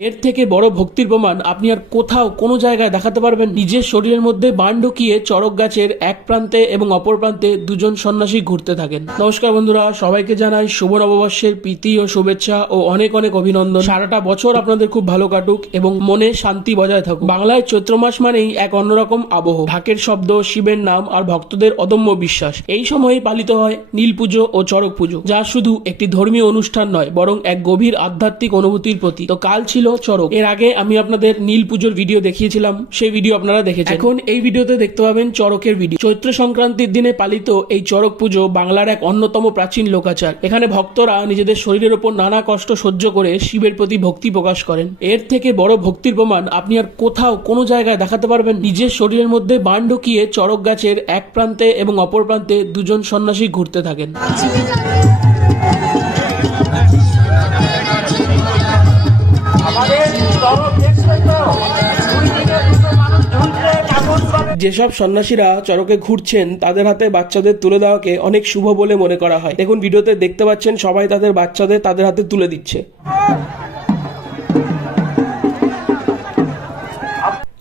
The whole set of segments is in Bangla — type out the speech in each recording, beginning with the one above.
এর থেকে বড় ভক্তির প্রমাণ আপনি আর কোথাও কোনো জায়গায় দেখাতে পারবেন। নিজের শরীরের মধ্যে বাণ ঢুকিয়ে চড়ক গাছের এক প্রান্তে এবং অপর প্রান্তে দুজন সন্ন্যাসী ঘুরতে থাকেন। নমস্কার বন্ধুরা, সবাইকে জানাই শুভ নববর্ষের প্রীতি ও শুভেচ্ছা ও অনেক অনেক অভিনন্দন। সারাটা বছর আপনাদের খুব ভালো কাটুক এবং মনে শান্তি বজায় থাকুক। বাংলায় চৈত্র মাস মানেই এক অন্যরকম আবহ, ঢাকের শব্দ, শিবের নাম আর ভক্তদের অদম্য বিশ্বাস। এই সময়েই পালিত হয় নীল পুজো ও চড়ক পুজো, যা শুধু একটি ধর্মীয় অনুষ্ঠান নয় বরং এক গভীর আধ্যাত্মিক অনুভূতির প্রতি। তো কাল ছিল চড়ক। এর আগে আমি আপনাদের নীল পুজোর ভিডিও দেখিয়েছিলাম, সেই ভিডিও আপনারা দেখেছেন। এখন এই ভিডিওতে দেখতে পাবেন চড়কের ভিডিও। চৈত্র সংক্রান্তির দিনে পালিত এই চড়ক পুজো বাংলার এক অন্যতম প্রাচীন লোকাচার। এখানে ভক্তরা নিজেদের শরীরের উপর নানা কষ্ট সহ্য করে শিবের প্রতি ভক্তি প্রকাশ করেন। এর থেকে বড় ভক্তির প্রমাণ আপনি আর কোথাও কোনো জায়গায় দেখাতে পারবেন। নিজের শরীরের মধ্যে বাণ ঢুকিয়ে চড়ক গাছের এক প্রান্তে এবং অপর প্রান্তে দুজন সন্ন্যাসী ঘুরতে থাকেন। যেসব সন্ন্যাসীরা চড়কে ঘুরছেন তাদের হাতে বাচ্চাদের তুলে দেওয়াকে অনেক শুভ বলে মনে করা হয়। দেখুন, ভিডিওতে দেখতে পাচ্ছেন সবাই তাদের বাচ্চাদের তাদের হাতে তুলে দিচ্ছে।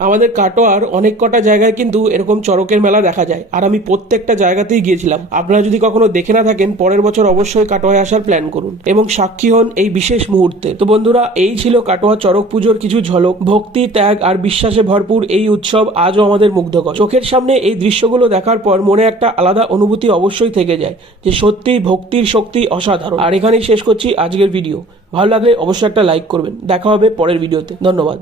আমাদের কাটোয়ার অনেক কটা জায়গায় কিন্তু এরকম চড়কের মেলা দেখা যায়, আর আমি প্রত্যেকটা জায়গাতেই গিয়েছিলাম। আপনারা যদি কখনো দেখে না থাকেন, পরের বছর অবশ্যই কাটোয়ায় আসার প্ল্যান করুন এবং সাক্ষী হন এই বিশেষ মুহূর্তে। তো বন্ধুরা, এই ছিল কাটোয়া চড়ক পুজোর কিছু ঝলক। ভক্তি, ত্যাগ আর বিশ্বাসে ভরপুর এই উৎসব আজও আমাদের মুগ্ধ করে। চোখের সামনে এই দৃশ্যগুলো দেখার পর মনে একটা আলাদা অনুভূতি অবশ্যই থেকে যায় যে সত্যি ভক্তির শক্তি অসাধারণ। আর এখানেই শেষ করছি আজকের ভিডিও। ভালো লাগলে অবশ্যই একটা লাইক করবেন। দেখা হবে পরের ভিডিওতে। ধন্যবাদ।